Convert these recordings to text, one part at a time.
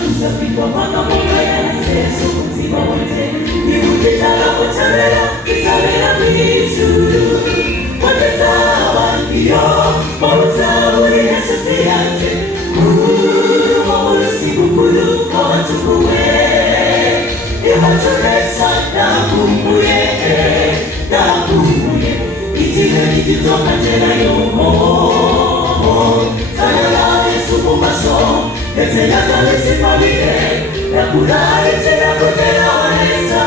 tuzapigwa makamboga ya Yesu mzima wote. Nikutakapotabera kisabera mw'ijuru, watazaba ndio wautauri na shati yake sikukulu wachukue iwachoresa nakumbuye itige nikitoka tena yomo sayala Yesu mumaso Nesena kalesi mabide na kulari tena kutena wanesa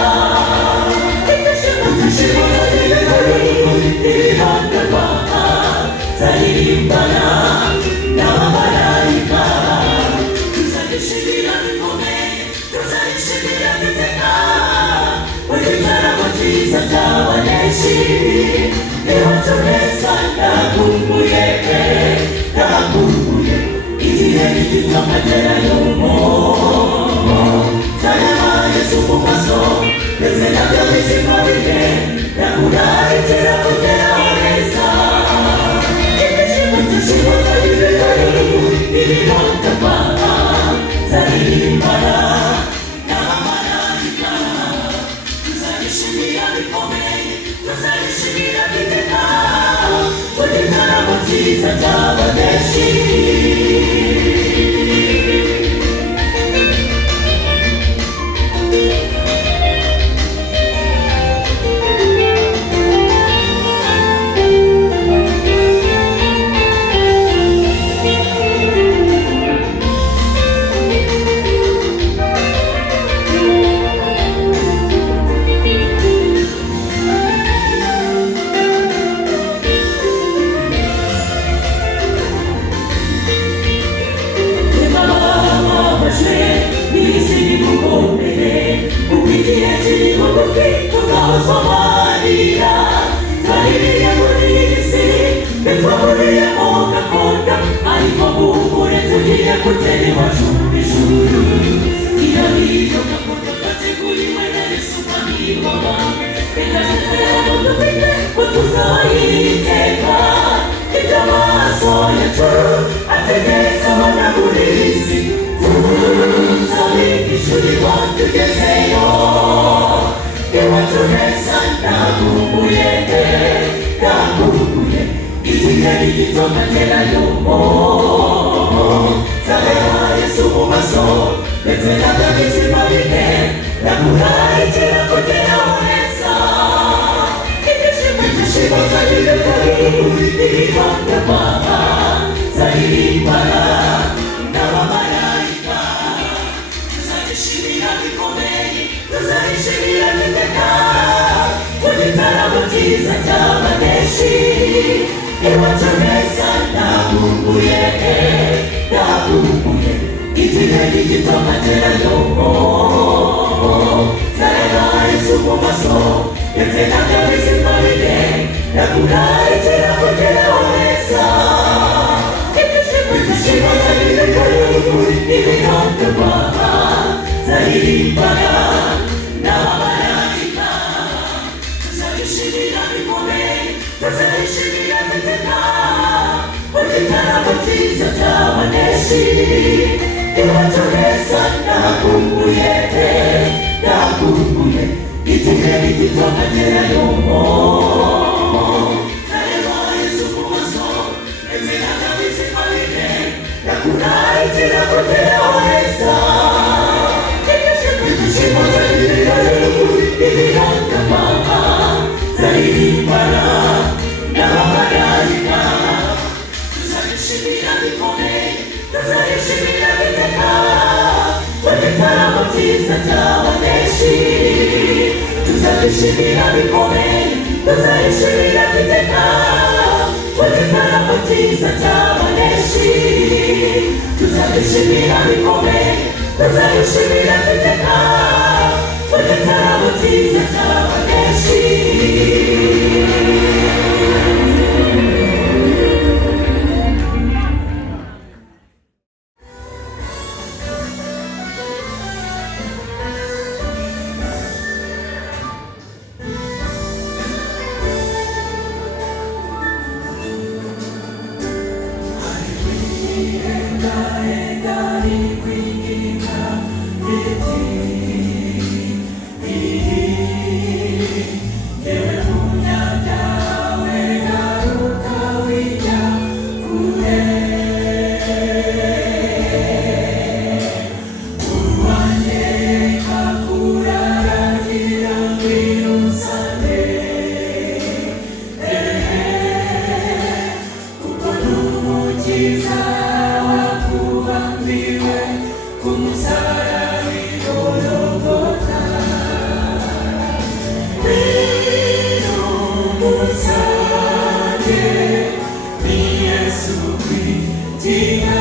Itashimo na dile kari ilihanda kwa Zalimbana na mamalaika Tuzalishimira mikome Tuzalishimira kiteka Wajitara wajiza tawaneshi Iwachoresa na kumbuye Itie nikitoka tena yomo Sayama Yesu mumaso Nesena kalesi mabide na kulari tena kutena wanesa Itashimo na dile kari ilihanda kwa Zalimbana na mamalaika Tuzalishimira mikome Tuzalishimira kiteka Wajitara wajiza tawaneshi Kuteni wachumbi shuru Ina hivyo kapoka kateguli mwene Yesu kamiwa Ika sefera mundu vite Kutuzaiteka Ita maso ya churu Ategeza wanagulisi Zaliki shuri watu gezeyo Iwa churesa na kumbuye Itinge nikitoka tena yomo Sayama Yesu mumaso Nesena kalesi mabide na kulari tena kutena wanesa Itashimo za dile kari ilihanda kwa Zalimbana na mamalaika Tuzalishimira mikome Tuzalishimira kiteka Wajitara wajiza tawaneshi Iwachoresa na kumbuye Itige nikitoka tena yomo Sayama Yesu mumaso Nesena kalesi mabide na kulari tena kutena wanesa Itashimo za dile kari ilihanda kwa Zalimbana na mamalaika Tuzalishimira mikome Tuzalishimira kiteka Wajitara wajiza tawaneshi Iwachoresa na kumbuye Itige nikitoka tena yomo Sayama Yesu mumaso Nesena kalesi mabide na kulari tena kutena wanesa Itashimo za dile kari ilihanda kwa Zalimbana na mamalaika Tuzalishimira mikome Tuzalishimira kiteka Wajitara wajiza tawaneshi Tuzalishimira mikome Tuzalishimira kiteka Wajitara wajiza tawaneshi Tuzalishimira mikome Tuzalishimira kiteka Wajitara wajiza tawaneshi Enda, enda, enda, umusaraba Golgotha. Wino umusage ni Yesu kwitika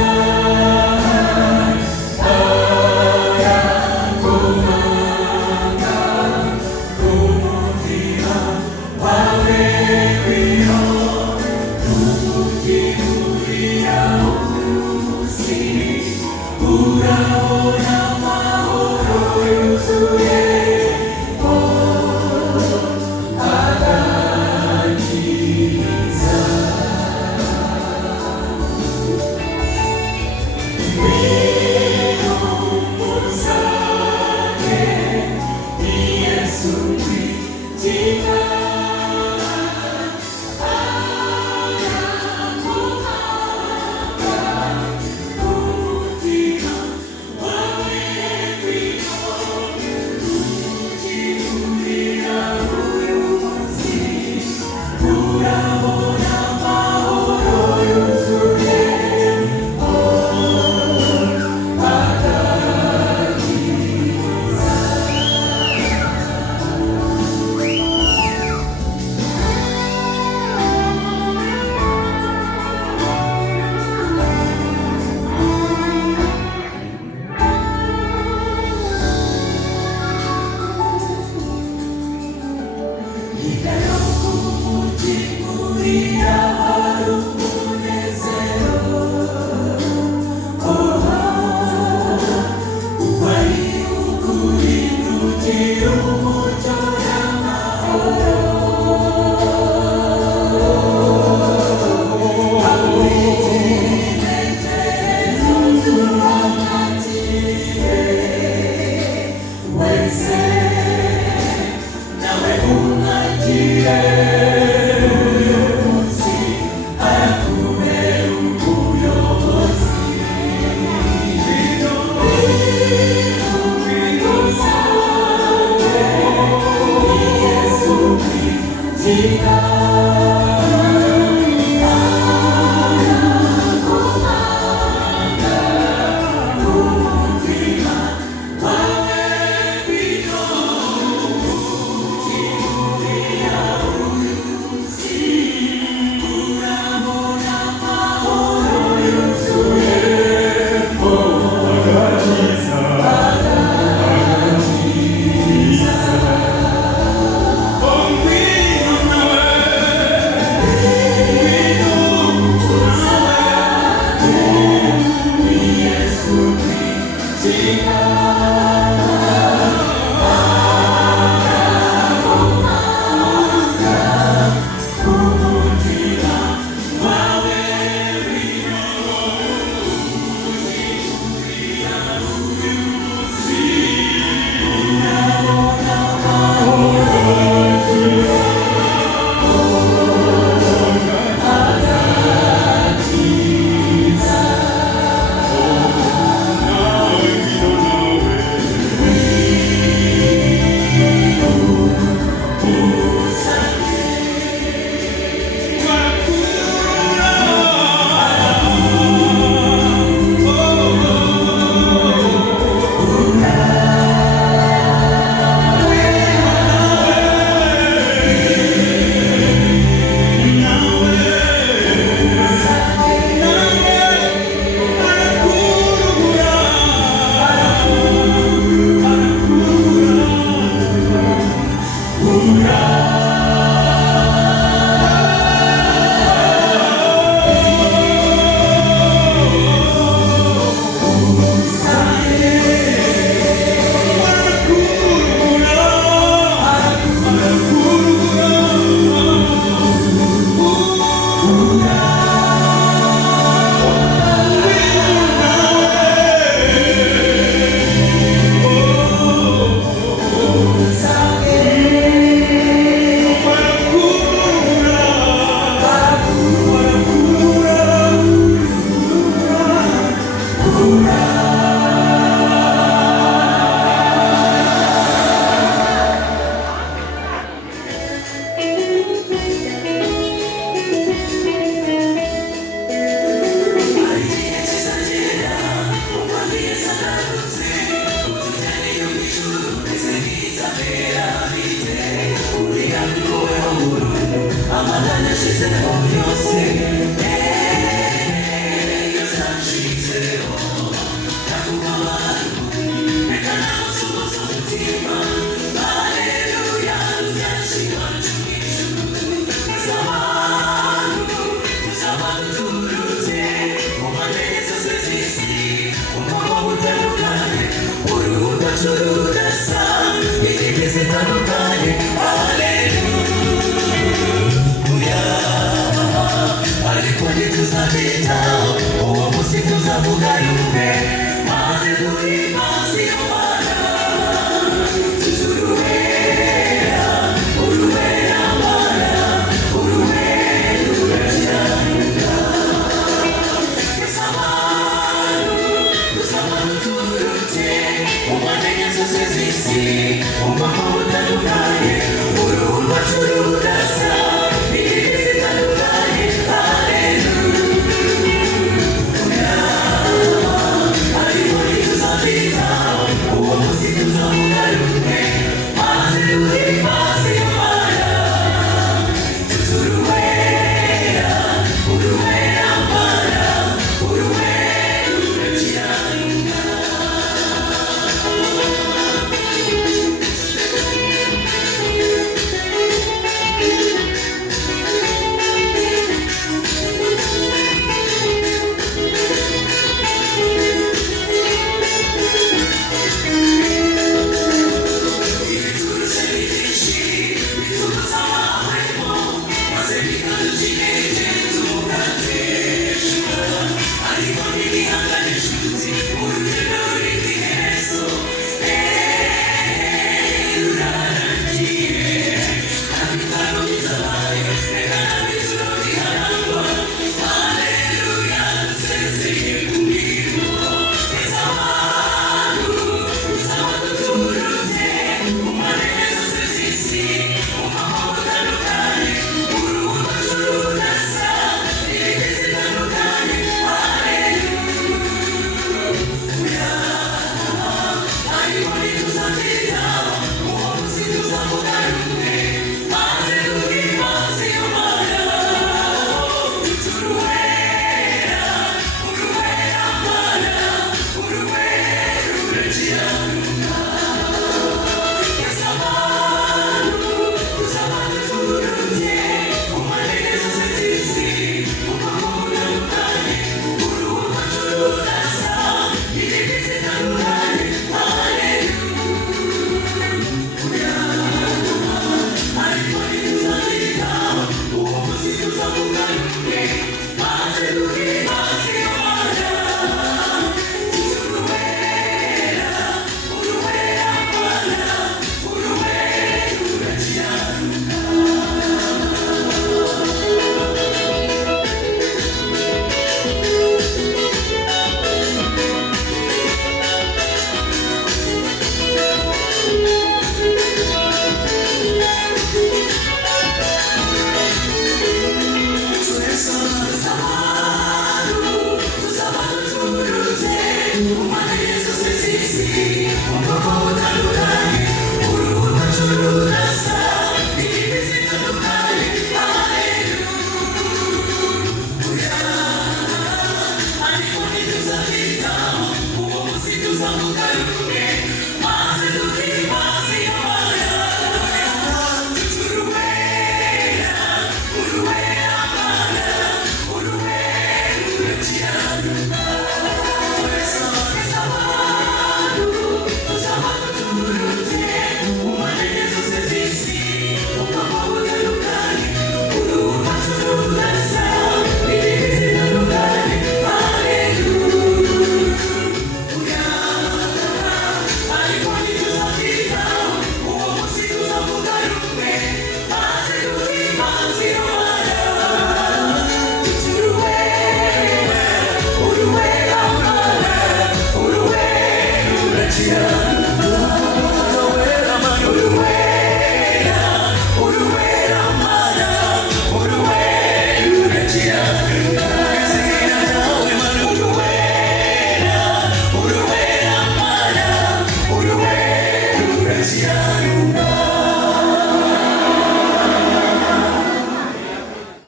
Uruguay,